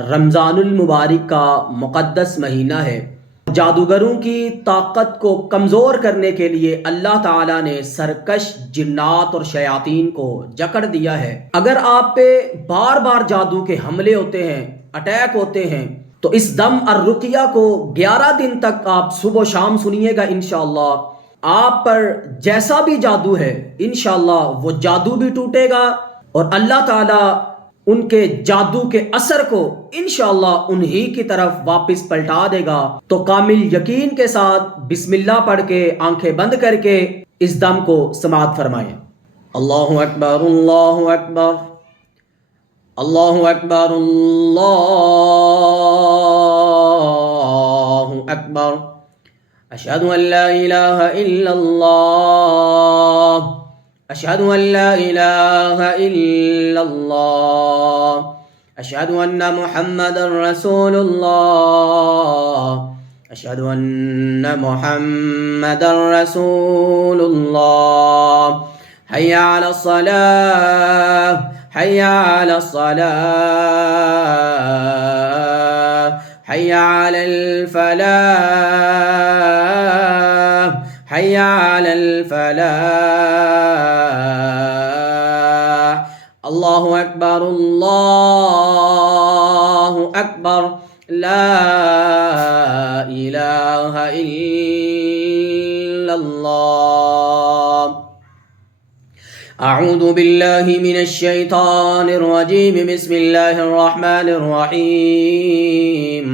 रमज़ानुल मुबारक का मुक़द्दस महीना है। जादूगरों की ताकत को कमज़ोर करने के लिए अल्लाह ताला ने सरकश जिन्नात और शयातीन को जकड़ दिया है। अगर आप पे बार बार जादू के हमले होते हैं, अटैक होते हैं, तो इस दम और रुकिया को 11 दिन तक आप सुबह शाम सुनिएगा। इंशाअल्लाह आप पर जैसा भी जादू है, इंशाअल्लाह वो जादू भी टूटेगा और अल्लाह ताला उनके जादू के असर को इंशाअल्लाह उन्हीं की तरफ वापस पलटा देगा। तो कामिल यकीन के साथ बिस्मिल्लाह पढ़ के आंखें बंद करके इस दम को समाअत फरमाएं। अल्लाहु अकबर, अल्लाहु अकबर, अल्लाहु अकबर, अल्लाहु अकबर। अशहदु अन ला इलाहा इल्लल्लाह, अशहदु अन ला इलाहा इल्लल्लाह, अशहदु अन्ना मुहम्मदर रसूलुल्लाह, अशहदु अन्ना मुहम्मदर रसूलुल्लाह। हय्या अला सलाह, हय्या अला सलाह, हय्या अलल फलाह, हय्या अलल फलाह। अल्लाहु अकबर, अल्लाहु अकबर, ला इलाहा इल्लल्लाह। अऊज़ु बिल्लाहि मिनश शैतानिर रजीम, बिस्मिल्लाहिर रहमानिर रहीम।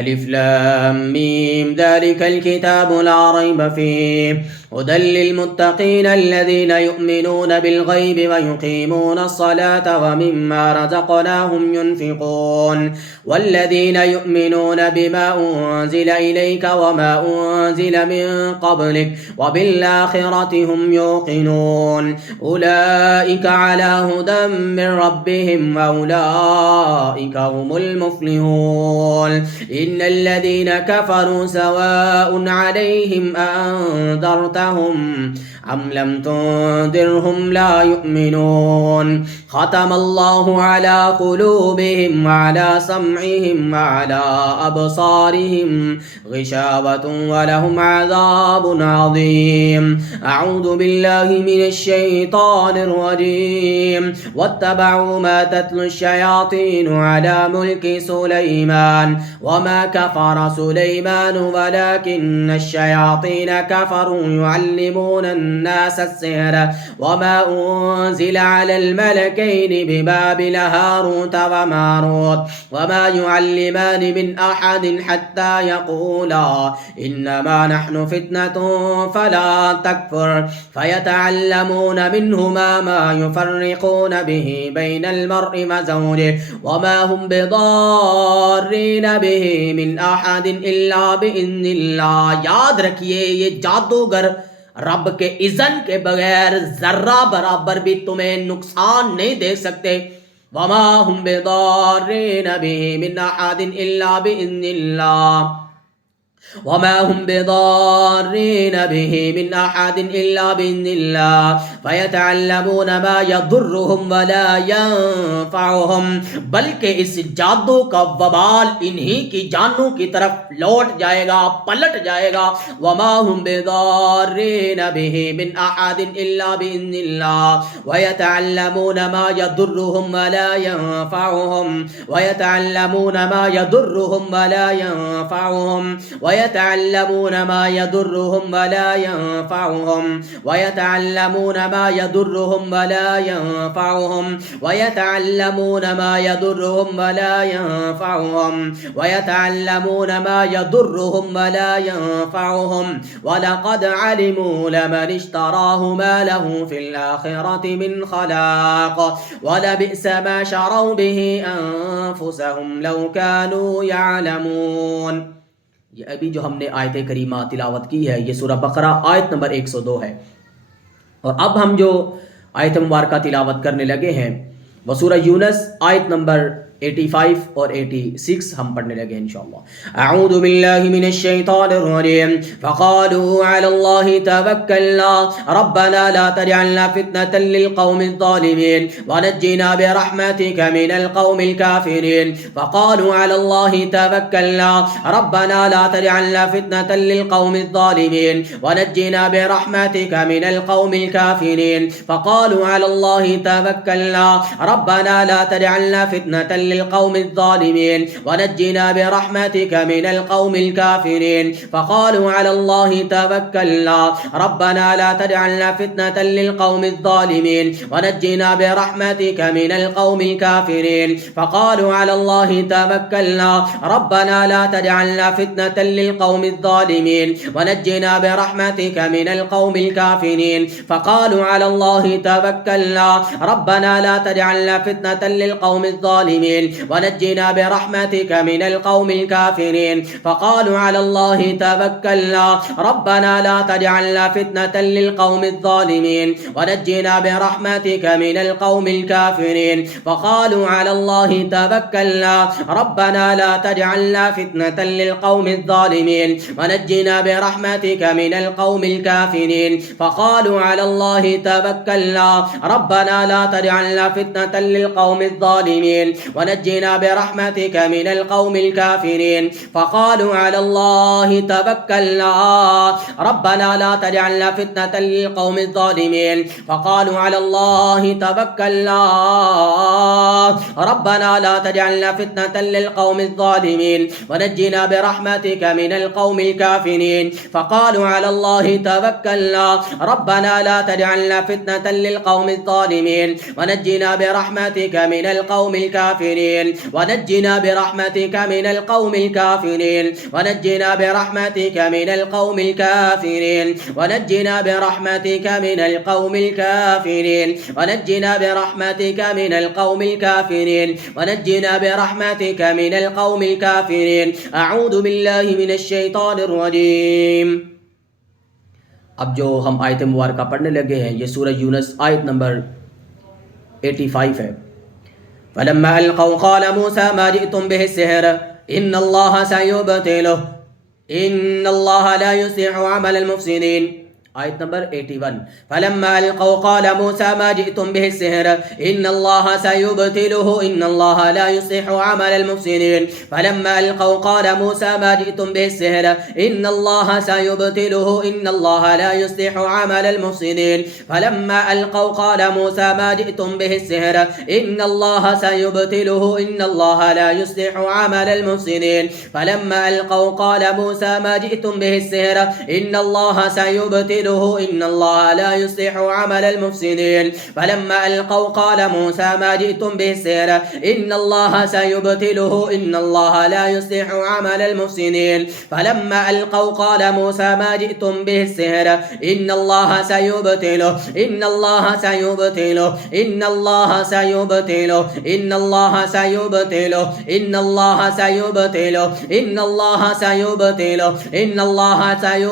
अलिफ लाम मीम, ज़ालिकल किताबु ला रैब फ़ीह, हुदल लिलमुत्तक़ीन अल्लज़ीना युमिनूना बिलग़ैबि व युक़ीमूना अस्सलाता व मिम्मा रज़क़नाहुम युनफ़िक़ून, वल्लज़ीना युमिनूना बिमा उन्ज़िला इलैका व मा उन्ज़िला मिन क़ब्लिक व बिल-आख़िरति हुम युक़िनून, उलाइका अला हुदम मिन रब्बिहिम व उलाइका हुमुल मुफ़्लिहून। इन्नल्लज़ीना कफ़रू सवाउन अलैहिम अअन्ज़रतहुम अम लम तुन्ज़िरहुम ला युमिनून। ख़तमल्लाहु अला क़ुलूबिहिम व अला समइहिम व अला अबसारिहिम ग़िशावतुन व लहुम अज़ाबुन अज़ीम। अऊज़ु बिल्लाहि मिनश शैतानिर रजीम। वत्तबअू मा तत्लु शयातीनु अला मुल्कि सुलैमान वमा कफ़र सुलैमान वलाकिन्न शयातीन कफ़रू युअल्लिमून अन्नास अस्सिहर वमा उन्ज़िला अलल मलकैनि बिबाबिल हारूत व मारूत वमा युअल्लिमान मिन अहदिन हत्ता यक़ूला इन्नमा नहनु फितनतुन फला तकफुर फयतअल्लमून मिन्हुमा मा युफ़र्रिक़ून बिही बैनल मर्इ व ज़ौजिहि वमा हुम बिदार्रीन बिही मिन अहदिन इल्ला बिइज़्निल्लाह। याद रखिए, ये जादूगर रब के इज़्न के बगैर जर्रा बराबर भी तुम्हें नुकसान नहीं दे सकते। वमा हुम बिदार्रीन बिही मिन अहदिन इल्ला बिइज़्निल्लाह, वमा हुम बिदार्रीन बिही मिन अहदिन इल्ला बिइज़्निल्लाह। फयतअल्लमून मा यदुर्रुहुम वला यंफअहुम, बल्कि इस जादू का वबाल इन्हीं की जानों की तरफ लौट जाएगा, पलट जाएगा। वमा हुम बिदार्रीन बिही मिन अहदिन इल्ला बिइज़्निल्लाह, वयतअल्लमून मा यदुर्रुहुम वला यंफअहुम, वयतअल्लमून मा यदुर्रुहुम वला यंफअहुम, वयतअल्लमून मा यदुर्रुहुम वला यंफअहुम, वयतअल्लमून मा यदुर्रुहुम वला यंफअहुम, वयतअल्लमून मा यदुर्रुहुम वला यंफअहुम, वयतअल्लमून मा यदुर्रुहुम वला यंफअहुम, वलक़द अलिमू लमन इश्तराहु मा लहु फिल आखिरति मिन खलाक़ वलबिअस मा शरौ बिही अनफुसहुम लौ कानू यअलमून। ये अभी जो हमने आयत करीमा तिलावत की है, ये सूरह बकरा आयत नंबर 102 है। और अब हम जो आयत मुबारका तिलावत करने लगे हैं वह सूरह यूनुस आयत नंबर 85 और 86 हम पढ़ने लगे इंशाअल्लाह। अऊज़ु बिल्लाहि मिनश शैतानिर रजीम फ़क़ालू अलल्लाहि तवक्कलना रब्बना ला तजअलना फितनतल लिल क़ौमिज़ ज़ालिमीन वनज्जिना बिरहमतिका मिनल क़ौमिल काफ़िरीन। फ़क़ालू अलल्लाहि तवक्कलना रब्बना ला तजअलना फितनतल लिल क़ौमिज़ ज़ालिमीन वनज्जिना बिरहमतिका मिनल क़ौमिल काफ़िरीन। फ़क़ालू अलल्लाहि तवक्कलना रब्बना ला तजअलना फितनतल लिल क़ौमिज़ ज़ालिमीन वनज्जिना बिरहमतिका मिनल क़ौमिल काफ़िरीन। फ़क़ालू अलल्लाहि तवक्कलना रब्बना ला तजअलना फितनतल लिल क़ौमिज़ ज़ालिमीन वनज्जिना बिरहमतिका मिनल क़ौमिल काफ़िरीन। फ़क़ालू अलल्लाहि तवक्कलना रब्बना ला तजअलना फितनतल लिल क़ौमिज़ ज़ालिमीन वनज्जिना बिरहमतिका मिनल क़ौमिल काफ़िरीन। फ़क़ालू अलल्लाहि तवक्कलना रब्बना ला तजअलना फितनतल लिल क़ौमिज़ ज़ालिमीन वनज्जिना बिरहमतिका मिनल क़ौमिल काफ़िरीन। फ़क़ालू अलल्लाहि तवक्कलना रब्बना ला तजअलना फितनतल लिल क़ौमिज़ ज़ालिमीन वनज्जिना बिरहमतिका मिनल क़ौमिल काफ़िरीन। फ़क़ालू अलल्लाहि तवक्कलना रब्बना ला तजअलना फितनतल लिल क़ौमिज़ ज़ालिमीन वनज्जिना बिरहमतिका मिनल क़ौमिल काफ़िरीन। फ़क़ालू अलल्लाहि तवक्कलना रब्बना ला तजअलना फितनतल लिल क़ौमिज़ ज़ालिमीन वनज्जिना बिरहमतिका मिनल क़ौमिल काफ़िरीन। फ़क़ालू अलल्लाहि तवक्कलना रब्बना ला तजअलना फितनतल लिल क़ौमिज़ ज़ालिमीन। फ़क़ालू अलल्लाहि तवक्कलना रब्बना ला तजअलना फितनतल लिल क़ौमिज़ ज़ालिमीन वनज्जिना बिरहमतिका मिनल क़ौमिल काफ़िरीन। फ़क़ालू अलल्लाहि तवक्कलना रब्बना ला तजअलना फितनतल लिल क़ौमिज़ ज़ालिमीन वनज्जिना बिरहमतिका मिनल क़ौमिल काफ़िरीन वनज्जिना बिरहमतिका मिनल क़ौमिल काफ़िरीन वनज्जिना बिरहमतिका मिनल क़ौमिल काफ़िरीन वनज्जिना बिरहमतिका मिनल क़ौमिल काफ़िरीन वनज्जिना बिरहमतिका मिनल क़ौमिल काफ़िरीन वनज्जिना बिरहमतिका मिनल क़ौमिल काफ़िरीन। अऊज़ु बिल्लाहि मिनश शैतानिर रजीम। अब जो हम आयत मुबारका पढ़ने लगे हैं ये सूरह यूनुस आयत नंबर 85 है। फलम्मा अलक़ौ क़ाल मूसा मा जिअ्तुम बिहि सिह्र इन्नल्लाह सयुब्तिलुहु इन्नल्लाह ला युस्लिहु अमलल मुफ़्सिदीन। आयत नंबर 81। फलम्मा अलक़ौ क़ाल मूसा मा जिअ्तुम बिहि सिह्र इन्नल्लाह सयुब्तिलुहु इन्नल्लाह ला युस्लिहु अमलल मुफ़्सिदीन। फलम्मा अलक़ौ क़ाल मूसा मा जिअ्तुम बिहि सिह्र इन्नल्लाह सयुब्तिलुहु इन्नल्लाह ला युस्लिहु अमलल मुफ़्सिदीन। फलम्मा अलक़ौ क़ाल मूसा मा जिअ्तुम बिहि सिह्र इन्नल्लाह सयुब्तिलुहु इन्नल्लाह ला युस्लिहु अमलल मुफ़्सिदीन। फलम्मा अलक़ौ क़ाल मूसा मा जिअ्तुम बिहि सिह्र इन्नल्लाह सयुब्तिलुहु इन्नल्लाह ला युस्लिहु अमलल मुफ़्सिदीन। फलम्मा अलक़ौ क़ाल मूसा मा जिअ्तुम बिहि सिह्र इन्नल्लाह सयुब्तिलुहु इन्नल्लाह ला युस्लिहु अमलल मुफ़्सिदीन। फलम्मा अलक़ौ क़ाल मूसा मा जिअ्तुम बिहि सिह्र इन्नल्लाह सयुब्तिलुहु इन्नल्लाह सयुब्तिलुहु इन्नल्लाह सयुब्तिलुहु इन्नल्लाह सयुब्तिलुहु इन्नल्लाह सयुब्तिलुहु इन्नल्लाह सयुब्तिलुहु इन्नल्लाह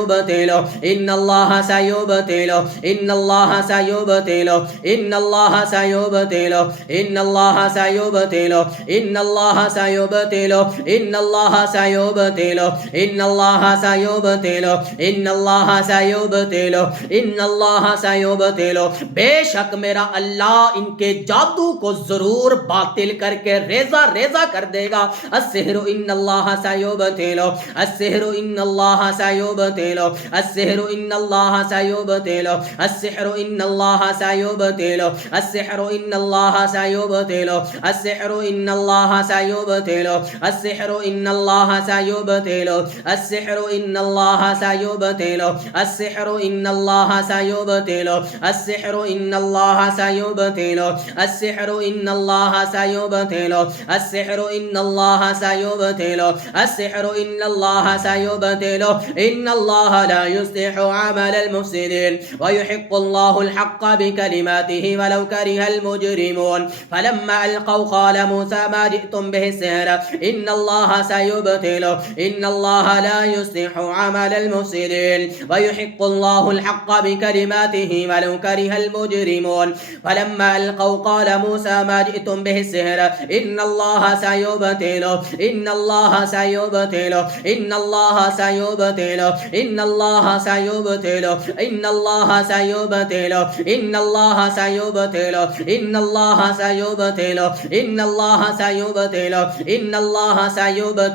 सयुब्तिलुहु इन्नल्लाह सयुब्तिलुहु इन्नल्लाह सयुब्तिलुहु इन्नल्लाह सयुब्तिलुहु इन्नल्लाह सयुब्तिलुहु इन्नल्लाह सयुब्तिलुहु इन्नल्लाह सयुब्तिलुहु इन्नल्लाह सयुब्तिलुहु इन्नल्लाह सयुब्तिलुहु इन्नल्लाह सयुब्तिलुहु। बेशक मेरा अल्लाह इनके जादू को जरूर बातिल करके रेजा रेजा कर देगा। अस्सिहरु इन्नल्लाह सयुब्तिलुहु अस्सिहरु इन्नल्लाह सयुब्तिलुहु अस्सिहरु इन्नल्लाह सयुब्तिलुहु अस्सिहरु इन्नल्लाह सयुब्तिलुहु अस्सिहरु इन्नल्लाह सयुब्तिलुहु अस्सिहरु इन्नल्लाह सयुब्तिलुहु अस्सिहरु इन्नल्लाह सयुब्तिलुहु अस्सिहरु इन्नल्लाह सयुब्तिलुहु अस्सिहरु इन्नल्लाह सयुब्तिलुहु अस्सिहरु इन्नल्लाह सयुब्तिलुहु अस्सिहरु इन्नल्लाह सयुब्तिलुहु अस्सिहरु इन्नल्लाह सयुब्तिलुहु अस्सिहरु इन्नल्लाह सयुब्तिलुहु इन्नल्लाह ला युस्लिहु अमलल المفسدين ويحق الله الحق بكلماته ولو كره المجرمون فلما ألقوا قال موسى ما جئتم به السحر إن الله سيبطله إن الله لا يصلح عمل المفسدين ويحق الله الحق بكلماته ولو كره المجرمون فلما ألقوا قال موسى ما جئتم به السحر إن الله سيبطله إن الله سيبطله إن الله سيبطله إن الله سيبطله إن الله سيبطله إن الله سيبطله إن الله سيبطله إن الله سيبطله إن الله سيبطله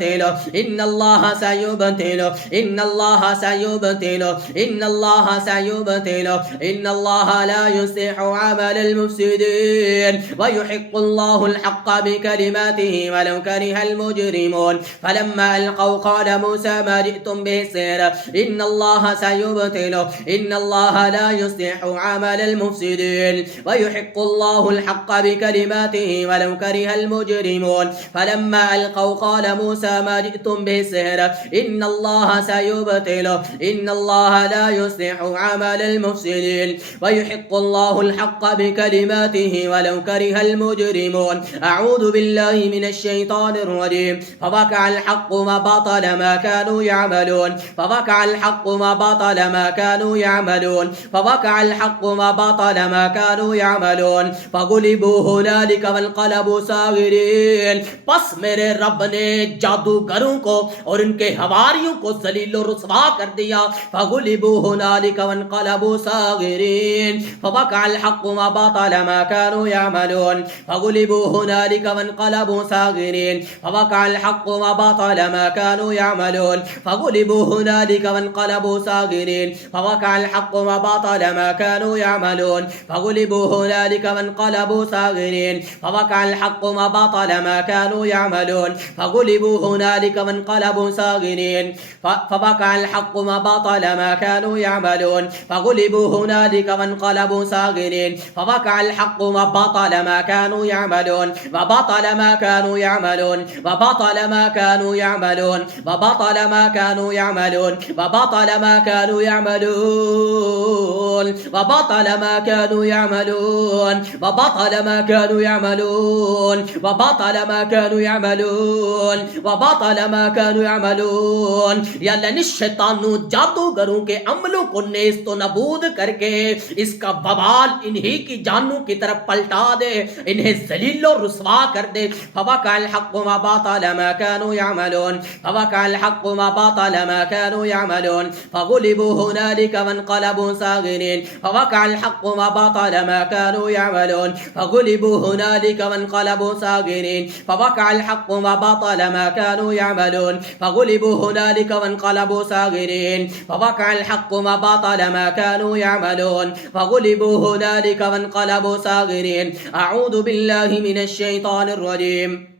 إن الله سيبطله إن الله سيبطله إن الله سيبطله إن الله لا يصلح عمل المفسدين ويحق الله الحق بكلماته ولو كره المجرمون فلما ألقوا قال موسى ما جئتم به السحر إن الله سيبطله إن الله لا يصلح عمل المفسدين ويحق الله الحق بكلماته ولو كره المجرمون فلما ألقوا قال موسى ما جئتم به السحر إن الله سيبطله إن الله لا يصلح عمل المفسدين ويحق الله الحق بكلماته ولو كره المجرمون أعوذ بالله من الشيطان الرجيم فوقع الحق وبطل ما كانوا يعملون فوقع الحق وبطل ما كانوا يعملون فوقع الحق وبطل ما كانوا يعملون فغلبوا هنالك وانقلبوا صاغرين बस मेरे रब ने जादूगरों को और उनके हवारियों को जलील और रुसवा कर दिया फगुलिबू हुनालिक वनक़लबू सागिरीन फवक़अल हक़्क़ु व बतल मा कानू यअमलून फगुलिबू हुनालिक वनक़लबू सागिरीन फवक़अल हक़्क़ु व बतल मा कानू यअमलून फगुलिबू हुनालिक वनक़लबू सागिरीन फवक़अल हक़्क़ु व बतल मा कानू यअमलून फगुलिबू हुनालिक वनक़लबू सागिरीन फवक़अल हक़्क़ु व बतल मा कानू يعملون فغلبوا هنالك وانقلبوا صاغرين فوقع الحق وبطل ما كانوا يعملون فغلبوا هنالك وانقلبوا صاغرين فوقع الحق وبطل ما كانوا يعملون وبطل ما كانوا يعملون وبطل ما كانوا يعملون وبطل ما كانوا يعملون وبطل ما كانوا يعملون وبطل ما كانوا يعملون وبطل ما كانوا يعملون وبطل ما كانوا يعملون وبطل ما كانوا يعملون या अल्लाह ने शैतानों जादूगरों के अमलों को नेस्त नबूद करके इसका बवाल इन्हीं की जानों की तरफ पलटा दे इन्हें जलील और रुसवा कर दे फवक़अल हक़्क़ु व बतल मा कानू यअमलून फवक़अल हक़्क़ु व बतल मा कानू यअमलून फगुलिबू हुनालिक वनक़लबू सागिरीन फवक़अल हक़्क़ु व बतल मा कानू यअमलून फगुलिबू हुनालिक वनक़लबू सागिरीन فوقع الحق وبطل ما كانوا يعملون فغلبوا هنالك وانقلبوا صاغرين فوقع الحق وبطل ما كانوا يعملون فغلبوا هنالك وانقلبوا صاغرين أعوذ بالله من الشيطان الرجيم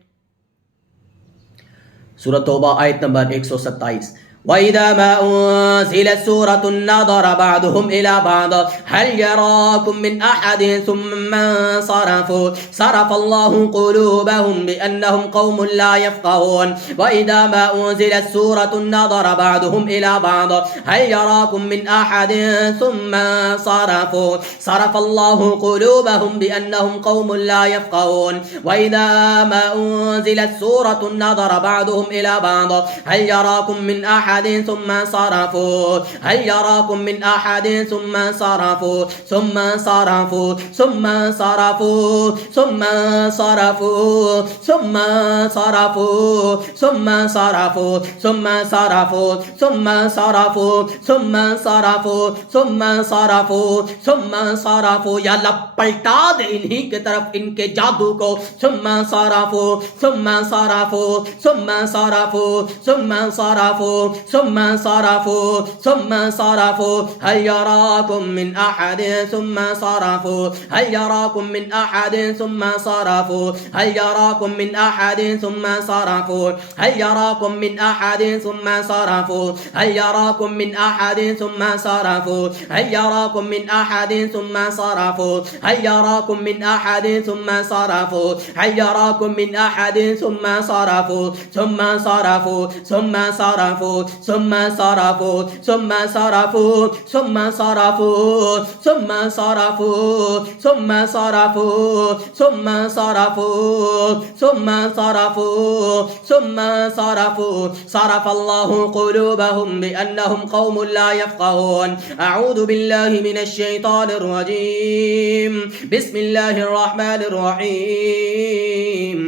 सूरह तौबा आयत नंबर 127 وإذا ما أنزلت سورة نظر بعضهم إلى بعض هل يراكم من أحد ثم انصرفوا صرف الله قلوبهم بأنهم قوم لا يفقهون وإذا ما أنزلت سورة نظر بعضهم إلى بعض هل يراكم من أحد ثم انصرفوا صرف الله قلوبهم بأنهم قوم لا يفقهون وإذا ما أنزلت سورة نظر بعضهم إلى بعض هل يراكم من أحد ثم انصرفوا هل يراكم من أحد ثم انصرفوا ثم انصرفوا ثم انصرفوا ثم انصرفوا ثم انصرفوا ثم انصرفوا ثم انصرفوا ثم انصرفوا ثم انصرفوا ثم انصرفوا ثم انصرفوا या अल्लाह पलटा दे इन्हीं की तरफ इनके जादू को ثم انصرفوا ثم انصرفوا ثم انصرفوا ثم انصرفوا ثم انصرفوا ثم انصرفوا هل يراكم من أحد ثم انصرفوا هل يراكم من أحد ثم انصرفوا هل يراكم من أحد ثم انصرفوا هل يراكم من أحد ثم انصرفوا هل يراكم من أحد ثم انصرفوا هل يراكم من أحد ثم انصرفوا هل يراكم من أحد ثم انصرفوا هل يراكم من أحد ثم انصرفوا ثم انصرفوا ثم انصرفوا ثم صرفوا ثم صرفوا ثم صرفوا ثم صرفوا ثم صرفوا ثم صرفوا ثم صرفوا ثم صرفوا صرف الله قلوبهم بأنهم قوم لا يفقهون. أعوذ بالله من الشيطان الرجيم. بسم الله الرحمن الرحيم.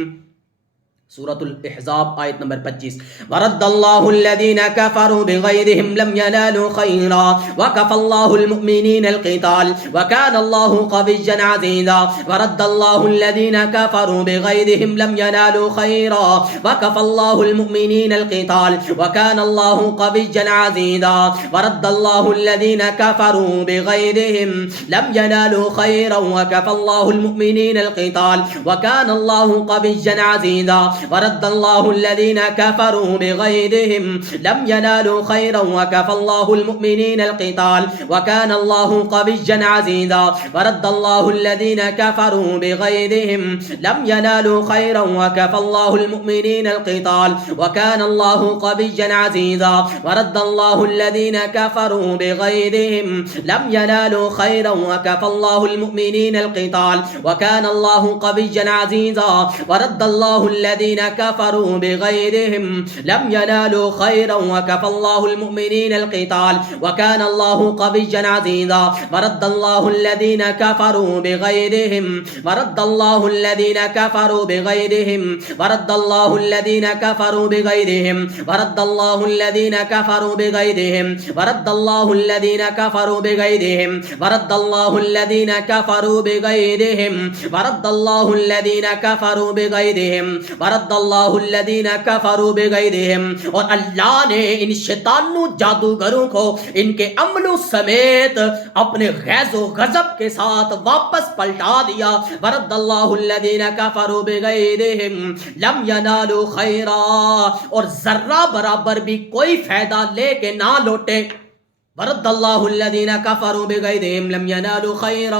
सूरत अल-अहज़ाब आयत नंबर 25। वरद्दल्लाहुल्लज़ीना कफ़रू बिग़ैज़िहिम लम यनालू खैरा वकफ़ल्लाहुल मुमिनीनल क़िताल वकानल्लाहु क़विय्यन अज़ीज़ा। वरद्दल्लाहुल्लज़ीना कफ़रू बिग़ैज़िहिम लम यनालू खैरा वकफ़ल्लाहुल मुमिनीनल क़िताल वकानल्लाहु क़विय्यन अज़ीज़ा। वरद्दल्लाहुल्लज़ीना कफ़रू बिग़ैज़िहिम लम यनालू खैरा वकफ़ल्लाहुल मुमिनीनल क़िताल वकानल्लाहु क़विय्यन अज़ीज़ा। वरद्दल्लाहुल्लज़ीना कफ़रू बिग़ैज़िहिम लम यनालू खैरा वकफ़ल्लाहुल मुमिनीनल क़िताल वकानल्लाहु क़विय्यन अज़ीज़ा। वरद्दल्लाहुल्लज़ीना कफ़रू बिग़ैज़िहिम लम यनालू खैरा वकफ़ल्लाहुल मुमिनीनल क़िताल वकानल्लाहु क़विय्यन अज़ीज़ा। वरद्दल्लाहुल्लज़ीना कफ़रू बिग़ैज़िहिम लम यनालू खैरा वकफ़ल्लाहुल मुमिनीनल क़िताल वकानल्लाहु क़विय्यन अज़ीज़ा। वरद्दल्लाहुल्लज़ीना कफ़रू बिग़ैज़िहिम लम यनालू खैरा वकफ़ल्लाहुल मुमिनीनल क़िताल वकानल्लाहु क़विय्यन अज़ीज़ा। वरद्दल्लाहुल्लज़ीना कफ़रू बिग़ैज़िहिम वरद्दल्लाहुल्लज़ीना कफ़रू बिग़ैज़िहिम वरद्दल्लाहुल्लज़ीना कफ़रू बिग़ैज़िहिम वरद्दल्लाहुल्लज़ीना कफ़रू बिग़ैज़िहिम वरद्दल्लाहुल्लज़ीना कफ़रू बिग़ैज़िहिम वरद्दल्लाहुल्लज़ीना कफ़रू बिग़ैज़िहिम वरद्दल्लाहुल्लज़ीना कफ़रू बिग़ैज़िहिम वरद्दल्लाहुल्लज़ीना कफ़रू बिग़ैज़िहिम। और अल्लाह ने इन शैतानों जादूगरों को इनके अमलों समेत अपने गैज़ो गज़ब के साथ वापस पलटा दिया। वरद्दल्लाहुल्लज़ीना कफ़रू बिग़ैज़िहिम लम यनालू खैरा, और जर्रा बराबर भी कोई फायदा लेके ना लौटे। वरद्दल्लाहुल्लज़ीना कफ़रू बिग़ैज़िहिम लम यनालू खैरा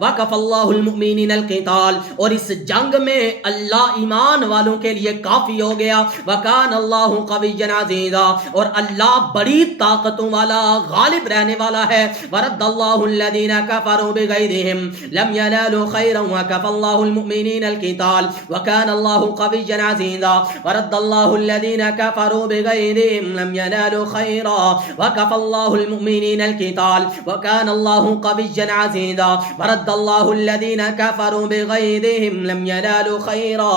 वकफ़ल्लाहुल मुमिनीनल क़िताल, और इस जंग में अल्लाह ईमान वालों के लिए काफ़ी हो गया। वकानल्लाहु क़विय्यन अज़ीज़ा, और अल्लाह बड़ी ताकतों वाला गालिब रहने वाला है। वरद्दल्लाहुल्लज़ीना कफ़रू बिग़ैज़िहिम लम यनालू खैरा वकफ़ल्लाहुल मुमिनीनल क़िताल वकानल्लाहु क़विय्यन अज़ीज़ा। वरद्दल्लाहुल्लज़ीना कफ़रू बिग़ैज़िहिम लम यनालू खैरा वकफ़ल्लाहुल मुमिनीनल क़िताल वकानल्लाहु क़विय्यन अज़ीज़ा। वरद्दल्लाहुल्लज़ीना कफ़रू बिग़ैज़िहिम लम यनालू खैरा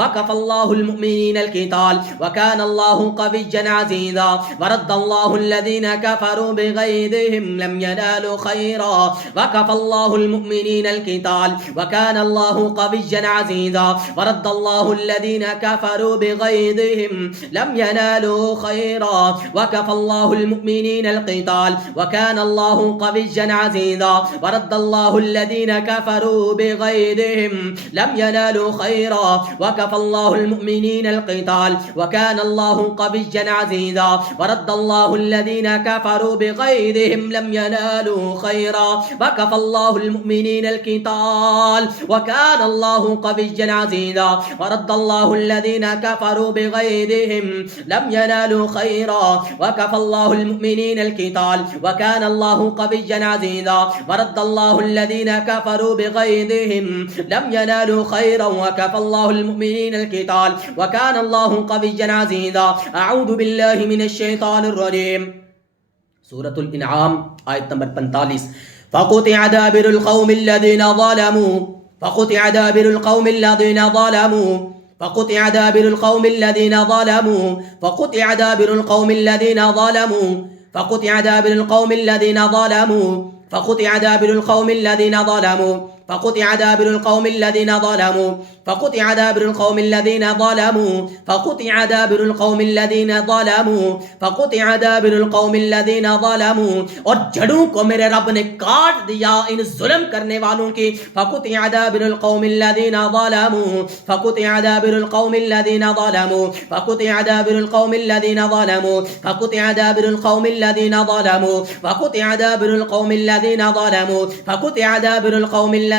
वकफ़ल्लाहुल मुमिनीनल क़िताल वकानल्लाहु क़विय्यन अज़ीज़ा। वरद्दल्लाहुल्लज़ीना कफ़रू बिग़ैज़िहिम लम यनालू खैरा वकफ़ल्लाहुल मुमिनीनल क़िताल वकानल्लाहु क़विय्यन अज़ीज़ा। वरद्दल्लाहुल्लज़ीना कफ़रू बिग़ैज़िहिम लम यनालू खैरा वकफ़ल्लाहुल मुमिनीनल क़िताल वकानल्लाहु क़विय्यन अज़ीज़ा। वरद्दल्लाहुल्लज़ीना कफ़रू बिग़ैज़िहिम लम यनालू खैरा वकफ़ल्लाहुल मुमिनीनल क़िताल वकानल्लाहु क़विय्यन अज़ीज़ा। वरद्दल्लाहुल्लज़ीना कफ़रू बिग़ैज़िहिम लम यनालू खैरा वकफ़ल्लाहुल मुमिनीनल क़िताल वकानल्लाहु क़विय्यन अज़ीज़ा। वरद्दल्लाहुल्लज़ीना कफ़रू बिग़ैज़िहिम लम यनालू खैरा वकफ़ल्लाहुल मुमिनीनल क़िताल वकानल्लाहु क़विय्यन अज़ीज़ा। वरद्दल्लाहुल्लज़ीना कफ़रू बिग़ैज़िहिम लम यनालू खैरा वकफ़ल्लाहुल मुमिनीनल क़िताल वकानल्लाहु क़विय्यन अज़ीज़ा। अऊज़ु बिल्लाहि मिनश शैतानिर रजीम। सूरतुल इनआम आयत नंबर 45। फ़क़ुतिअ दाबिरुल क़ौमिल्लज़ीना ज़लमू फ़क़ुतिअ दाबिरुल क़ौमिल्लज़ीना ज़लमू फ़क़ुतिअ दाबिरुल क़ौमिल्लज़ीना ज़लमू फ़क़ुतिअ दाबिरुल क़ौमिल्लज़ीना ज़लमू फ़क़ुतिअ दाबिरुल क़ौमिल्लज़ीना ज़लमू फ़क़ुतिअ दाबिरुल क़ौमिल्लज़ीना ज़लमू फ़क़ुतिअ दाबिरुल क़ौमिल्लज़ीना ज़लमू फ़क़ुतिअ दाबिरुल क़ौमिल्लज़ीना ज़लमू फ़क़ुतिअ दाबिरुल क़ौमिल्लज़ीना ज़लमू फ़क़ुतिअ दाबिरुल क़ौमिल्लज़ीना ज़लमू। और जड़ों को मेरे रब ने काट दिया इन जुल्म करने वालों की। फ़क़ुतिअ दाबिरुल क़ौमिल्लज़ीना ज़लमू फ़क़ुतिअ दाबिरुल क़ौमिल्लज़ीना ज़लमू फ़क़ुतिअ दाबिरुल क़ौमिल्लज़ीना ज़लमू फ़क़ुतिअ दाबिरुल क़ौमिल्लज़ीना ज़लमू फ़क़ुतिअ दाबिरुल क़ौमिल्लज़ीना ज़लमू फ़क़ुतिअ दाबिरुल क़ौमिल्लज़ीना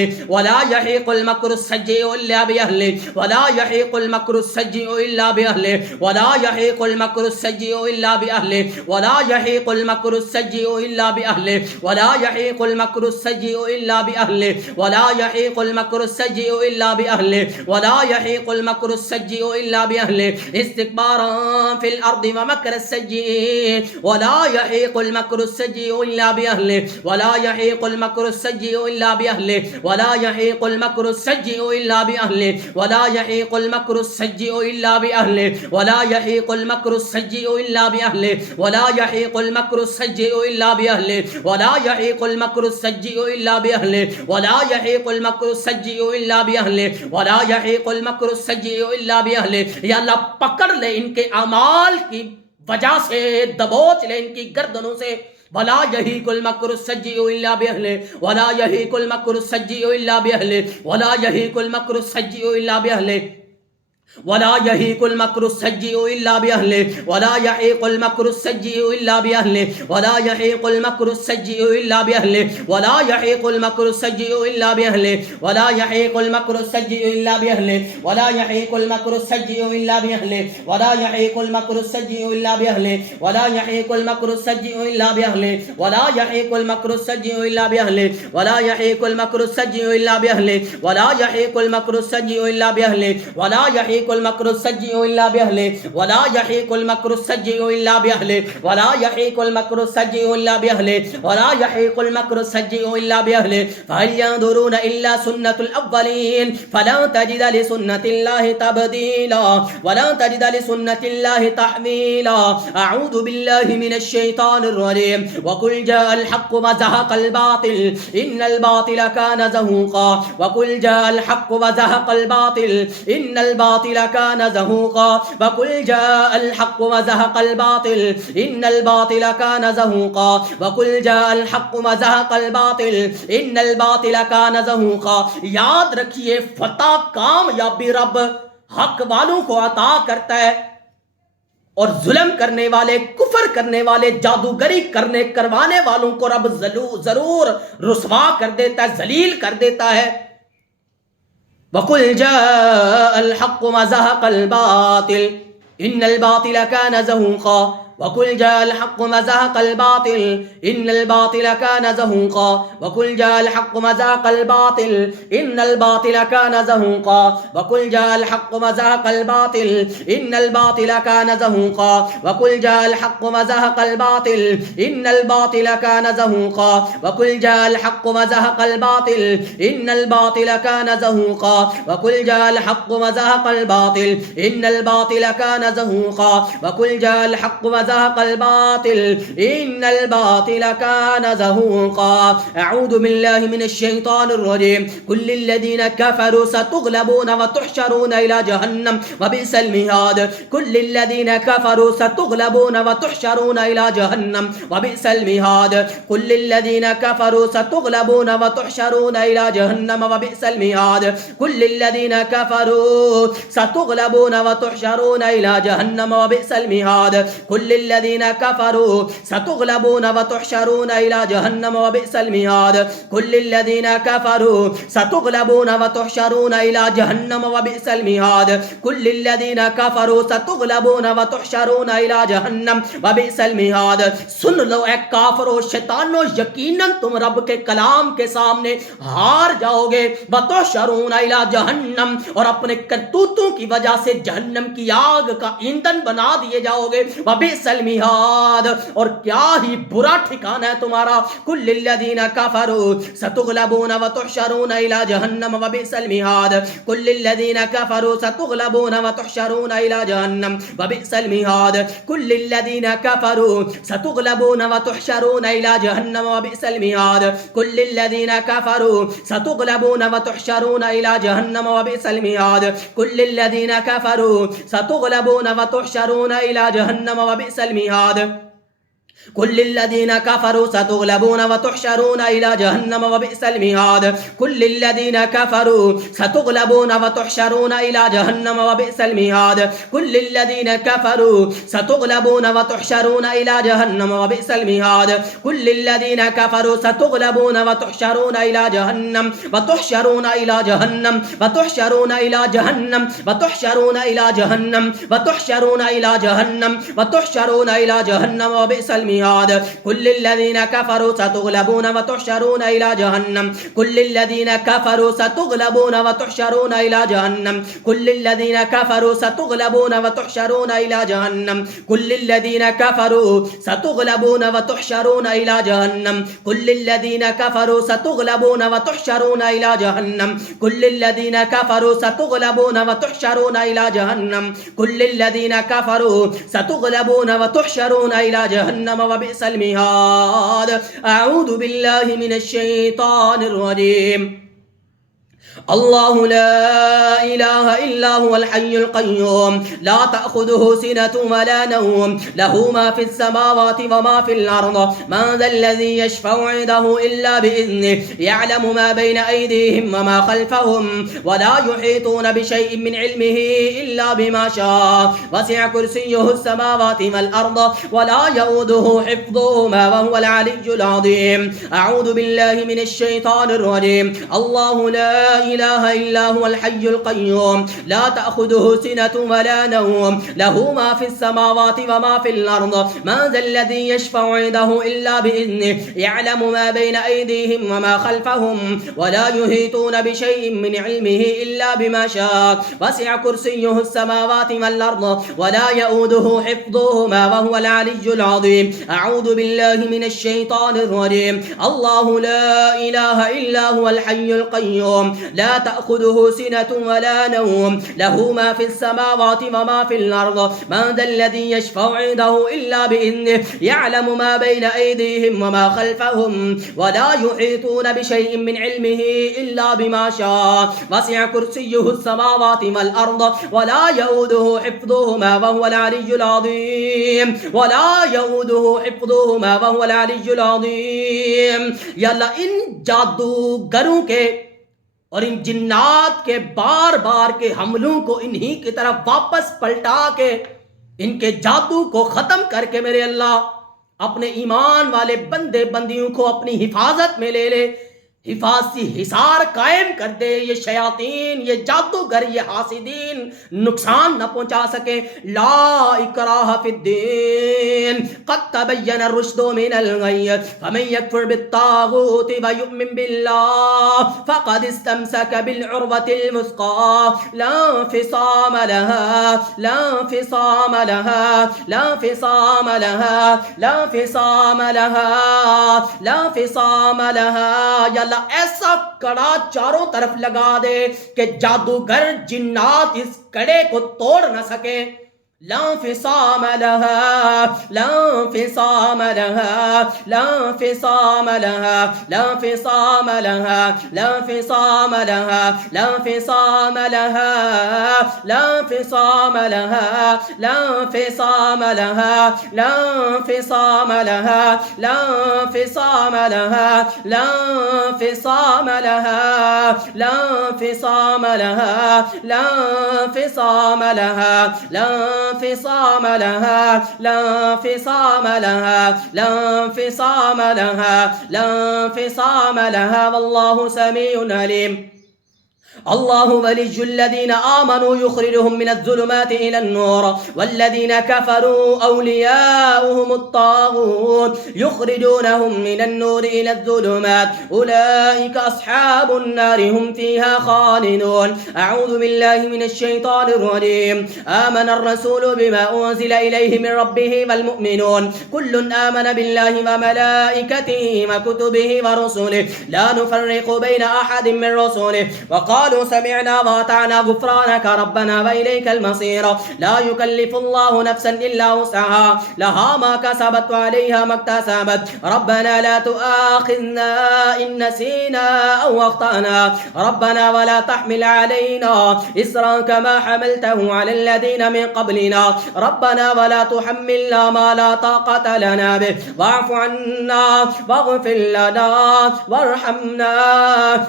बिअहलिही वला यहीकुल मक्रु सय्यिउ इल्ला बिअहलिही वला यहीकुल मक्रु सय्यिउ इल्ला बिअहलिही वला यहीकुल मक्रु सय्यिउ इल्ला बिअहलिही वला यहीकुल मक्रु सय्यिउ इल्ला बिअहलिही वला यहीकुल मक्रु सय्यिउ इल्ला बिअहलिही वला यहीकुल मक्रु सय्यिउ इल्ला बिअहलिही वला यहीकुल मक्रु सय्यिउ इल्ला बिअहलिही इस्तिकबारन फिल अर्दि व मक्र सय्यि वला यहीकुल मक्रु सय्यिउ इल्ला बिअहलिही वला यहीकुल मक्रु सय्यिउ इल्ला बिअहलिही वला यहीकुल मक्रु सय्यिउ इल्ला बिअहलिही वला यहीकुल मक्रु सय्यिउ इल्ला बिअहलिही वला यहीकुल मक्रु सय्यिउ इल्ला बिअहलिही वला यहीकुल मक्रु सय्यिउ इल्ला बिअहलिही वला यहीकुल मक्रु सय्यिउ इल्ला बिअहलिही वला यहीकुल मक्रु सय्यिउ इल्ला बिअहलिही वला यहीकुल मक्रु सय्यिउ इल्ला बिअहलिही। या अल्लाह पकड़ ले इनके अमाल की वजह से, दबोच ले इनकी गर्दनों से। वला यहीकुल मक्रु सय्यिउ इल्ला बिअहलिही वला यहीकुल मक्रु सय्यिउ इल्ला बिअहलिही वला यहीकुल मक्रु सय्यिउ इल्ला बिअहलिही वला यहीकुल मक्रु सय्यिउ इल्ला बिअहलिही वला यहीकुल मक्रु सय्यिउ इल्ला बिअहलिही वला यहीकुल मक्रु सय्यिउ इल्ला बिअहलिही वला यहीकुल मक्रु सय्यिउ इल्ला बिअहलिही वला यहीकुल मक्रु सय्यिउ इल्ला बिअहलिही वला यहीकुल मक्रु सय्यिउ इल्ला बिअहलिही वला यहीकुल मक्रु सय्यिउ इल्ला बिअहलिही वला यहीकुल मक्रु सय्यिउ इल्ला बिअहलिही वला यहीकुल मक्रु सय्यिउ इल्ला बिअहलिही वला यहीकुल मक्रु सय्यिउ इल्ला बिअहलिही वला यहीकुल मक्रु सय्यिउ इल्ला बिअहलिही वला यहीकुल मक्रु सय्यिउ इल्ला बिअहलिही वला यहीकुल मक्रु सय्यिउ इल्ला बिअहलिही वला यहीकुल मक्रु सय्यिउ इल्ला बिअहलिही वला यहीकुल मक्रु सय्यिउ इल्ला बिअहलिही फहल यंजुरून इल्ला सुन्नतुल अव्वलीन फलन तजिद लिसुन्नतिल्लाहि तब्दीला वलन तजिद लिसुन्नतिल्लाहि तहवीला अऊज़ु बिल्लाहि मिनश शैतानिर रजीम वकुल जाअल हक़्क़ु व ज़हक़ल बातिल इन्नल बातिल कान ज़हूक़ा वकुल जाअल हक़्क़ु व ज़हक़ल बातिल इन्नल बातिल कान ज़हूक़ा वकुल जाअल हक़्क़ु व ज़हक़ल बातिल इन्नल बातिल कान ज़हूक़ा वकुल जाअल हक़्क़ु व ज़हक़ल बातिल इन्नल बातिल कान ज़हूक़ा। याद रखिए, फतह कामयाबी रब हक वालों को अता करता है और जुल्म करने वाले, कुफर करने वाले, जादूगरी करवाने वालों को रब जरूर रुसवा कर देता है, जलील कर देता है। वकुल जाअल हक़्क़ु व ज़हक़ल बातिल इन्नल बातिल कान ज़हूक़ा वकुल जाअल हक़्क़ु व ज़हक़ल बातिल इन्नल बातिल कान ज़हूक़ा वकुल जाअल हक़्क़ु व ज़हक़ल बातिल इन्नल बातिल कान ज़हूक़ा वकुल जाअल हक़्क़ु व ज़हक़ल बातिल इन्नल बातिल कान ज़हूक़ा वकुल जाअल हक़्क़ु व ज़हक़ल बातिल इन्नल बातिल कान ज़हूक़ा वकुल जाअल हक़्क़ु व ज़हक़ल बातिल इन्नल बातिल कान ज़हूक़ा वकुल जाअल हक़्क़ु व ज़हक़ल बातिल इन्नल बातिल कान ज़हूक़ा वकुल जाअल हक़्क़ु व ज़हक़ल बातिल इन्नल बातिल कान ज़हूक़ा। अऊज़ु बिल्लाहि मिनश शैतानिर रजीम कुल्लिल लज़ीना कफ़रू सतुग़लबून व तुहशरून इला जहन्नम व बिअसल मिहाद कुल्लिल लज़ीना कफ़रू सतुग़लबून व तुहशरून इला जहन्नम व बिअसल मिहाद कुल्लिल लज़ीना कफ़रू सतुग़लबून व तुहशरून इला जहन्नम व बिअसल मिहाद कुल्लिल लज़ीना कफ़रू सतुग़लबून व तुहशरून इला जहन्नम व बिअसल मिहाद कुल्लिल लज़ीना कफ़रू सतुग़लबून व तुहशरून इला जहन्नम व बिअसल मिहाद कुल्लिल लज़ीना कफ़रू सतुग़लबून व तुहशरून इला जहन्नम व बिअसल मिहाद कुल्लिल लज़ीना कफ़रू सतुग़लबून व तुहशरून इला जहन्नम व बिअसल मिहाद। सुन लो ए काफिरो शैतानो, यकीनन तुम रब के कलाम के सामने हार जाओगे। व तुहशरून इला जहन्नम, और अपने करतूतों की वजह से जहन्नम की आग का ईंधन बना दिए जाओगे। व बिअसल मिहाद, और क्या ही बुरा ठिकाना है तुम्हारा। कुल्लिल लज़ीना कफ़रू सतुग़लबून व तुहशरून इला जहन्नम व बिअसल मिहाद कुल्लिल लज़ीना कफ़रू सतुग़लबून व तुहशरून इला जहन्नम व बिअसल मिहाद कुल्लिल लज़ीना कफ़रू सतुग़लबून व तुहशरून इला जहन्नम व बिअसल मिहाद कुल्लिल लज़ीना कफ़रू सतुग़लबून व तुहशरून इला जहन्नम व बिअसल मिहाद कुल्लिल लज़ीना कफ़रू सतुग़लबून व तुहशरून इला जहन्नम व बिअसल मिहाद कुल लल्लज़ीना कफ़रू सतुग़लबून व तुहशरून इला जहन्नम व बि'सल मिहाद। कुल लल्लज़ीना कफ़रू सतुग़लबून व तुहशरून इला जहन्नम व बि'सल मिहाद। कुल लल्लज़ीना कफ़रू सतुग़लबून व तुहशरून इला जहन्नम व बि'सल मिहाद। कुल लल्लज़ीना कफ़रू सतुग़लबून व तुहशरून इला जहन्नम व तुहशरून इला जहन्नम व तुहशरून इला जहन्नम व तुहशरून इला जहन्नम व तुहशरून इला जहन्नम व तुहशरून इला जहन्नम व बि'सल मिहाद। कुल लल्लज़ीना कफ़रू सतुग़लबून व तुहशरून इला जहन्नम। कुल लल्लज़ीना कफ़रू सतुग़लबून व तुहशरून इला जहन्नम। कुल लल्लज़ीना कफ़रू सतुग़लबून व तुहशरून इला जहन्नम। कुल लल्लज़ीना कफ़रू सतुग़लबून व तुहशरून इला जहन्नम। कुल लल्लज़ीना कफ़रू सतुग़लबून व तुहशरून इला जहन्नम। कुल लल्लज़ीना कफ़रू सतुग़लबून व तुहशरून इला जहन्नम। कुल लल्लज़ीना कफ़रू सतुग़लबून व तुहशरून इला जहन्नम व बि'सल मिहाद। अऊज़ु बिल्लाहि मिनश शैतानिर रजीम। अल्लाहु ला इलाहा इल्ला हुवल हय्युल क़य्यूम ला तअख़ुज़ुहु सिनतुन वला नौम लहू मा फ़िस समावाति व मा फ़िल अर्ज़ मा ज़ल्लज़ी यशफ़अु इंदहु इल्ला बिइज़्निहि यअलमु मा बैन अयदीहिम व मा ख़ल्फ़हुम व ला युहीतून बिशैइन मिन इल्मिहि इल्ला बिमा शाअ वसिअ कुर्सियुहुस समावाति वल अर्ज़ व ला यऊदुहु हिफ़्ज़ुहुमा व हुवल अलिय्युल अज़ीम। अऊज़ु बिल्लाहि मिनश शैतानिर रजीम। अल्लाहु ला इलाहा इल्ला हुवल हय्युल क़य्यूम ला तअख़ुज़ुहु सिनतुन वला नौम लहू मा फ़िस समावाति व मा फ़िल अर्ज़ मा ज़ल्लज़ी यशफ़अु इंदहु इल्ला बिइज़्निहि यअलमु मा बैन अयदीहिम व मा ख़ल्फ़हुम व ला युहीतून बिशैइन मिन इल्मिहि इल्ला बिमा शाअ वसिअ कुर्सियुहुस समावाति वल अर्ज़ व ला यऊदुहु हिफ़्ज़ुहुमा व हुवल अलिय्युल अज़ीम। अऊज़ु बिल्लाहि मिनश शैतानिर रजीम। अल्लाहु ला इलाहा इल्ला हुवल हय्युल क़य्यूम ला तअख़ुज़ुहु सिनतुन वला नौम लहू मा फ़िस समावाति व मा फ़िल अर्ज़ मा ज़ल्लज़ी यशफ़अु इंदहु इल्ला बिइज़्निहि यअलमु मा बैन अयदीहिम व मा ख़ल्फ़हुम व ला युहीतून बिशैइन मिन इल्मिहि इल्ला बिमा शाअ वसिअ कुर्सियुहुस समावाति वल अर्ज़ व ला यऊदुहु हिफ़्ज़ुहुमा व हुवल अलिय्युल अज़ीम व ला यऊदुहु हिफ़्ज़ुहुमा व हुवल अलिय्युल अज़ीम। या अल्लाह इन जादूगरों के और इन जिन्नात के बार बार के हमलों को इन्हीं की तरफ वापस पलटा के इनके जादू को खत्म करके मेरे अल्लाह अपने ईमान वाले बंदे बंदियों को अपनी हिफाजत में ले ले, हिफाजती हिसार कायम कर दे। ये शयातीन, ये जादूगर, ये हासिदीन नुकसान न पहुंचा सके। ला इकराह फिद्दीन क़द तबय्यन रुश्दु मिनल गय्य फमन यकफुर बित्तागूति व युमिन बिल्लाह फ़क़द इस्तमसक बिलउर्वतिल वुस्क़ा ला इंफ़िसाम लहा ला इंफ़िसाम लहा ला इंफ़िसाम लहा ला इंफ़िसाम लहा ला इंफ़िसाम लहा। ऐसा कड़ा चारों तरफ लगा दे कि जादूगर जिन्नात इस कड़े को तोड़ न सके। ला इंफ़िसाम लहा ला इंफ़िसाम लहा ला इंफ़िसाम लहा ला इंफ़िसाम लहा ला इंफ़िसाम लहा ला इंफ़िसाम लहा ला इंफ़िसाम लहा ला इंफ़िसाम लहा ला इंफ़िसाम लहा ला इंफ़िसाम लहा ला इंफ़िसाम लहा ला इंफ़िसाम लहा ला इंफ़िसाम लहा ला इंफ़िसाम लहा ला इंफ़िसाम लहा ला इंफ़िसाम लहा ला इंफ़िसाम लहा वल्लाहु समीउन अलीम। अल्लाहु वलियुल्लज़ीना आमनू युख़रिजुहुम मिनज़्ज़ुलुमाति इलन्नूर वल्लज़ीना कफ़रू औलियाउहुमुत्तागूत युख़रिजूनहुम मिनन्नूरि इलज़्ज़ुलुमात उलाइका अस्हाबुन्नारि हुम फ़ीहा ख़ालिदून। अऊज़ु बिल्लाहि मिनश शैतानिर रजीम। आमनर रसूलु बिमा उन्ज़िला इलैहि मिन रब्बिहि वल मुअ्मिनून कुल्लुन आमन बिल्लाहि व मलाइकतिहि व कुतुबिहि व रुसुलिहि ला नुफ़र्रिक़ु बैन अहदिन मिन रुसुलिहि व وقالوا سمعنا وأطعنا غفرانك ربنا وإليك المصير لا يكلف الله نفسا إلا وسعها لها ما كسبت وعليها ما اكتسبت ربنا لا تؤاخذنا إن نسينا أو أخطأنا ربنا ولا تحمل علينا إصرا كما حملته على الذين من قبلنا ربنا ولا تحملنا ما لا طاقة لنا به واعف عنا واغفر لنا وارحمنا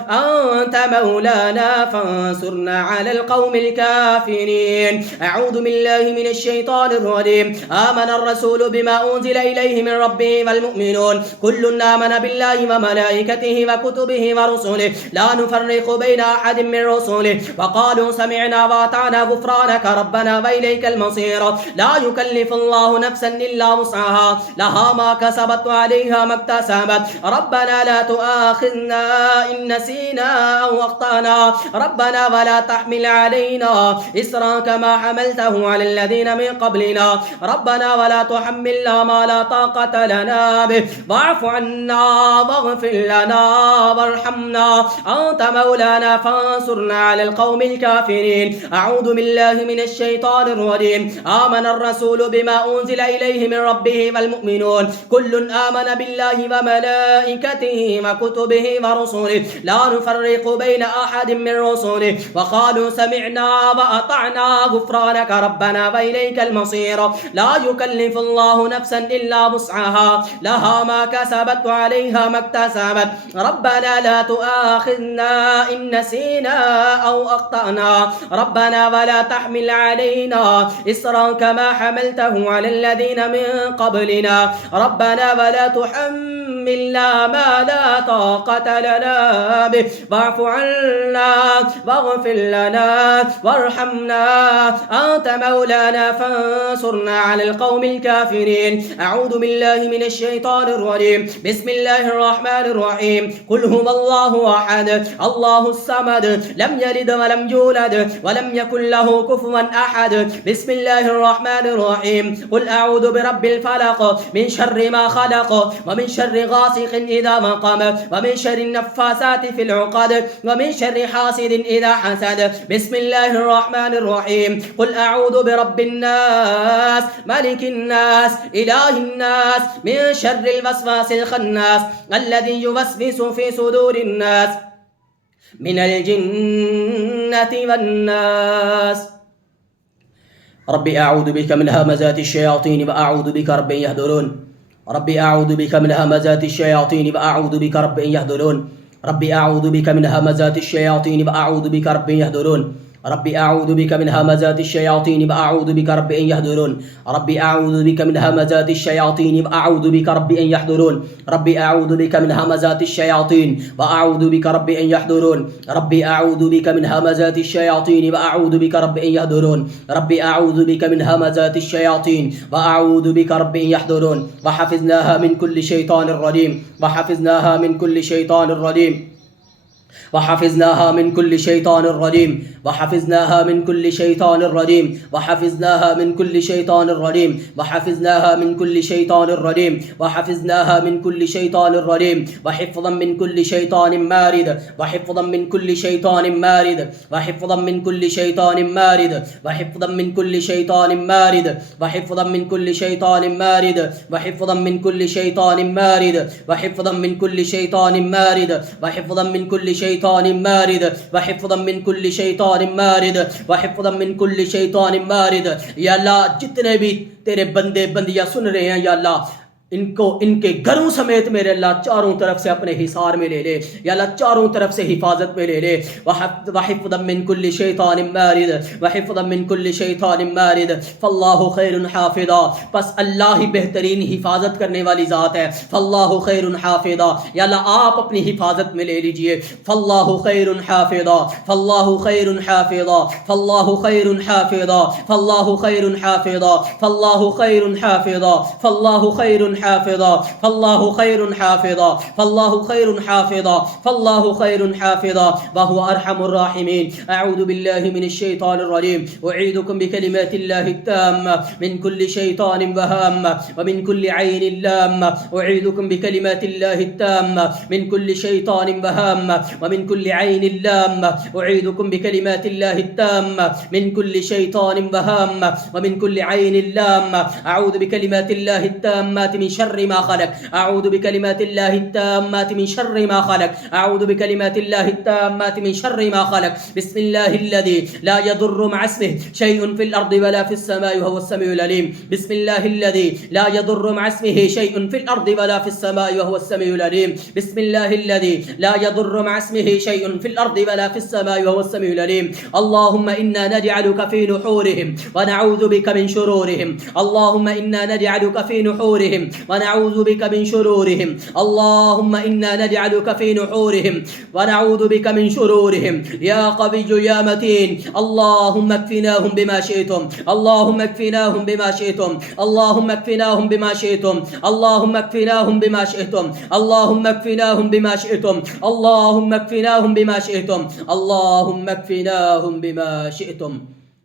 أنت مولانا فانصرنا على القوم الكافرين. أعوذ بالله من الشيطان الرجيم. آمن الرسول بما أنزل إليه من ربه والمؤمنون كل آمن بالله وملائكته وكتبه ورسله لا نفرق بين أحد من رسله وقالوا سمعنا وأطعنا غفرانك ربنا وإليك المصير لا يكلف الله نفسا إلا وسعها لها ما كسبت وعليها ما اكتسبت ربنا لا تؤاخذنا إن نسينا أو أخطأنا ربنا ولا تحمل علينا إصرا كما حملته على الذين من قبلنا ربنا ولا تحملنا ما لا طاقة لنا به واعف عنا واغفر لنا وارحمنا أنت مولانا فانصرنا على القوم الكافرين. أعوذ بالله من الشيطان الرجيم. آمن الرسول بما أنزل إليه من ربه والمؤمنون كل آمن بالله وملائكته وكتبه ورسله لا نفرق بين أحد من رسله وقالوا سمعنا وأطعنا غفرانك ربنا وإليك المصير لا يكلف الله نفسا إلا وسعها لها ما كسبت وعليها ما اكتسبت ربنا لا تؤاخذنا إن نسينا أو أخطأنا ربنا ولا تحمل علينا إصرا كما حملته على الذين من قبلنا ربنا ولا تحملنا ما لا طاقة لنا به واعف عنا واغفر لنا وارحمنا أنت مولانا فانصرنا على القوم الكافرين. أعوذ بالله من الشيطان الرجيم. بسم الله الرحمن الرحيم. قل هو الله أحد الله الصمد لم يلد ولم يولد ولم يكن له كفوا أحد. بسم الله الرحمن الرحيم. قل أعوذ برب الفلق من شر ما خلق ومن شر غاسق إذا وقب ومن شر النفاثات في العقد ومن شر حاسد إذا حسد. بسم الله الرحمن الرحيم. قل أعوذ برب الناس ملك الناس إله الناس من شر الوسواس الخناس الذي يوسوس في صدور الناس من الجنة والناس. ربي أعوذ بك من همزات الشياطين وأعوذ بك رب أن يحضرون. ربي أعوذ بك من همزات الشياطين وأعوذ بك رب أن يحضرون. ربي أعوذ بك من همزات الشياطين وأعوذ بك رب أن يحضرون. ربي أعوذ بك من همزات الشياطين وأعوذ بك رب أن يحضرون. ربي أعوذ بك من همزات الشياطين وأعوذ بك رب أن يحضرون. ربي أعوذ بك من همزات الشياطين وأعوذ بك رب أن يحضرون. ربي أعوذ بك من همزات الشياطين وأعوذ بك رب أن يحضرون. ربي أعوذ بك من همزات الشياطين وأعوذ بك رب أن يحضرون. وحفظناها من كل شيطان رجيم. وحفظناها من كل شيطان رجيم. وحفظناها من كل شيطان رجيم. وحفظناها من كل شيطان رجيم. وحفظناها من كل شيطان رجيم. وحفظناها من كل شيطان رجيم. وحفظناها من كل شيطان رجيم. وحفظا من كل شيطان مارد. وحفظا من كل شيطان مارد. وحفظا من كل شيطان مارد. وحفظا من كل شيطان مارد. وحفظا من كل شيطان مارد. وحفظا من كل شيطان مارد. وحفظا من كل شيطان مارد. وحفظا من كل شيطان مارد. وحفظا من كل شيطان مارد. وحفظا من كل شيطان مارد. या अल्लाह जितने भी तेरे बंदे बंदियां सुन रहे हैं या अल्लाह इनको इनके घरों समेत मेरे अल्लाह चारों तरफ से अपने हिसार में ले ले या अल्लाह चारों तरफ से हिफाजत में ले ले. वहिफ़्ज़न मिन कुल्लि शैतानिन मारिद वहिफ़्ज़न मिन कुल्लि शैतानिन मारिद फल्लाहु खैरुन हाफ़िज़ा. बस अल्लाह ही बेहतरीन हिफाजत करने वाली ज़ात है. फल्लाहु खैरुन हाफ़िज़ा. या अल्लाह आप अपनी हिफाजत में ले लीजिए. फल्लाहु खैरुन हाफ़िज़ा. फल्लाहु खैरुन हाफ़िज़ा. फल्लाहु खैरुन हाफ़िज़ा. फल्लाहु खैरुन हाफ़िज़ा. फल्लाहु खैरुन हाफ़िज़ा. फल्लाहु खैरुन हाफिज़ा फल्लाहु खैरुन हाफिज़ा फल्लाहु खैरुन हाफिज़ा फल्लाहु खैरुन हाफिज़ा व हुवा अरहमुर राहिमीन। अऊज़ु बिल्लाहि मिनश शैतानिर रजीम उईदुकुम बिकलिमातिल्लाहि ताम्मा मिन कुल्लि शैतानिन व हाम्मा व मिन कुल्लि ऐनिन लाम्मा उईदुकुम बिकलिमातिल्लाहि ताम्मा मिन कुल्लि शैतानिन व हाम्मा व मिन कुल्लि ऐनिन लाम्मा उईदुकुम बिकलिमातिल्लाहि ताम्मा मिन कुल्लि शैतानिन व हाम्मा व मिन कुल्लि ऐनिन लाम्मा अऊज़ु बिकलिमातिल्लाहि ताम्माति मिन शर्रि मा खलक अऊज़ु बिकलिमातिल्लाहि ताम्माति मिन शर्रि मा खलक अऊज़ु बिकलिमातिल्लाहि ताम्माति मिन शर्रि मा खलक बिस्मिल्लाहिल्लज़ी ला यदुर्रु मअ इस्मिहि शैउन फिल अर्दि वला फिस समाइ व हुवस समीउल अलीम। बिस्मिल्लाहिल्लज़ी ला यदुर्रु मअ इस्मिहि शैउन फिल अर्दि वला फिस समाइ व हुवस समीउल अलीम। बिस्मिल्लाहिल्लज़ी ला यदुर्रु मअ इस्मिहि शैउन फिल अर्दि वला फिस समाइ व हुवस समीउल अलीम। अल्लाहुम्मा इन्ना नजअलुका फी नुहूरिहिम व नऊज़ु बिका मिन शुरूरिहिम। अल्लाहुम्मा इन्ना नजअलुका फी नुहूरिहिम व नऊज़ु बिका मिन शुरूरिहिम। अल्लाहुम्मा इन्ना नजअलुका फी नुहूरिहिम व नऊज़ु बिका मिन शुरूरिहिम या क़विय्यु या मतीन। अल्लाहुम्मा अक्फिनाहुम बिमा शिअ्तुम अल्लाहुम्मा अक्फिनाहुम बिमा शिअ्तुम अल्लाहुम्मा अक्फिनाहुम बिमा शिअ्तुम अल्लाहुम्मा अक्फिनाहुम बिमा शिअ्तुम अल्लाहुम्मा अक्फिनाहुम बिमा शिअ्तुम अल्लाहुम्मा अक्फिनाहुम बिमा शिअ्तुम अल्लाहुम्मा अक्फिनाहुम बिमा शिअ्तुम।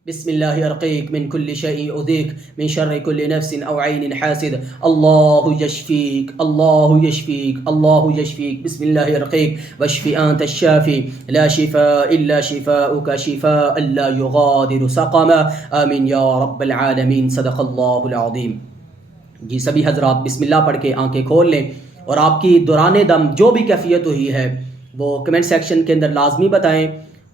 बिस्मिल्लाहि अर्क़ीक मिन कुल्लि शैइन युज़ीक मिन शर्रि कुल्लि नफ्सिन औ ऐनिन हासिद। अल्लाहु यशफ़ीक अल्लाहु यशफ़ीक अल्लाहु यशफ़ीक। बिस्मिल्लाहि अर्क़ीक वश्फ़ि अंत शाफ़ी ला शिफ़ाअ इल्ला शिफ़ाउका शिफ़ाअन ला युग़ादिरु सक़मा। आमीन या रब्बल आलमीन। सदक़ल्लाहुल अज़ीम। जी सभी हज़रात बिस्मिल्लाह पढ़ के आंखें खोल लें और आपकी दौरान दम जो भी कैफियत हुई है वो कमेंट सेक्शन के अंदर लाजमी बताएं।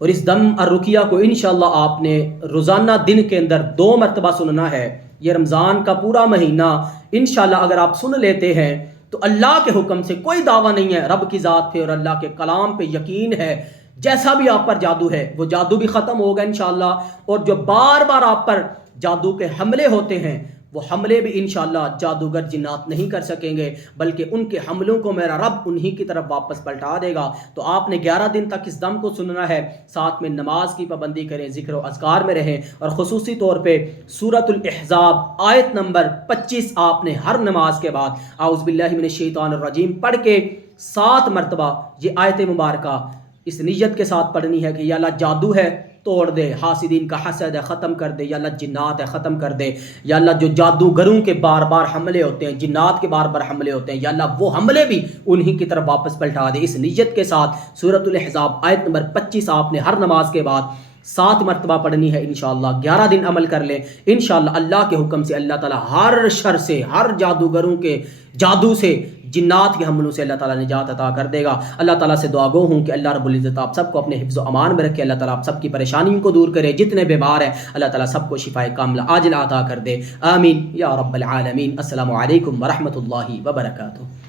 और इस दम और रुकिया को इंशाअल्लाह आपने रोज़ाना दिन के अंदर 2 मरतबा सुनना है। ये रमज़ान का पूरा महीना इंशाअल्लाह अगर आप सुन लेते हैं तो अल्लाह के हुक्म से कोई दावा नहीं है, रब की ज़ात पे और अल्लाह के कलाम पे यकीन है, जैसा भी आप पर जादू है वो जादू भी ख़त्म होगा इंशाअल्लाह। और जो बार बार आप पर जादू के हमले होते हैं वो हमले भी इंशाअल्लाह जादूगर जिन्नात नहीं कर सकेंगे, बल्कि उनके हमलों को मेरा रब उन्हीं की तरफ वापस पलटा देगा। तो आपने 11 दिन तक इस दम को सुनना है, साथ में नमाज की पाबंदी करें, ज़िक्र और अज़कार में रहें और ख़ुसूसी तौर पे सूरतुल अहज़ाब आयत नंबर 25 आपने हर नमाज के बाद आऊज़ु बिल्लाहि मिनश शैतानिर रजीम पढ़ के 7 मरतबा ये आयत मुबारका इस नीयत के साथ पढ़नी है कि या अल्लाह जादू है तोड़ दे, हासिदीन का हसद है ख़त्म कर दे, या अल्लाह जिन्नात है ख़त्म कर दे, या अल्लाह जो जादूगरों के बार बार हमले होते हैं, जिन्नात के बार बार हमले होते हैं, या अल्लाह वो हमले भी उन्हीं की तरफ वापस पलटा दे। इस नियत के साथ सूरतुल अहज़ाब आयत नंबर 25 आपने हर नमाज के बाद 7 मरतबा पढ़नी है इंशाअल्लाह। 11 दिन अमल कर लें इंशाअल्लाह। अल्लाह के हुक्म से अल्लाह ताला हर शर से, हर जादूगरों के जादू से, जिन्नात के हमलों से अल्लाह ताला निजात अता कर देगा। अल्लाह ताला से दुआ गो हूँ कि अल्लाह रब्बुल इज़्ज़त आप सबको अपने हिफ्ज़ व अमान में रखे। अल्लाह ताला आप सबकी परेशानियों को दूर करे, जितने बीमार हैं अल्लाह ताला सबको शिफाए कामिला आजिला अता कर दे। आमीन या रब्बल आलमीन। अस्सलामु अलैकुम व रहमतुल्लाहि व बरकातुहू।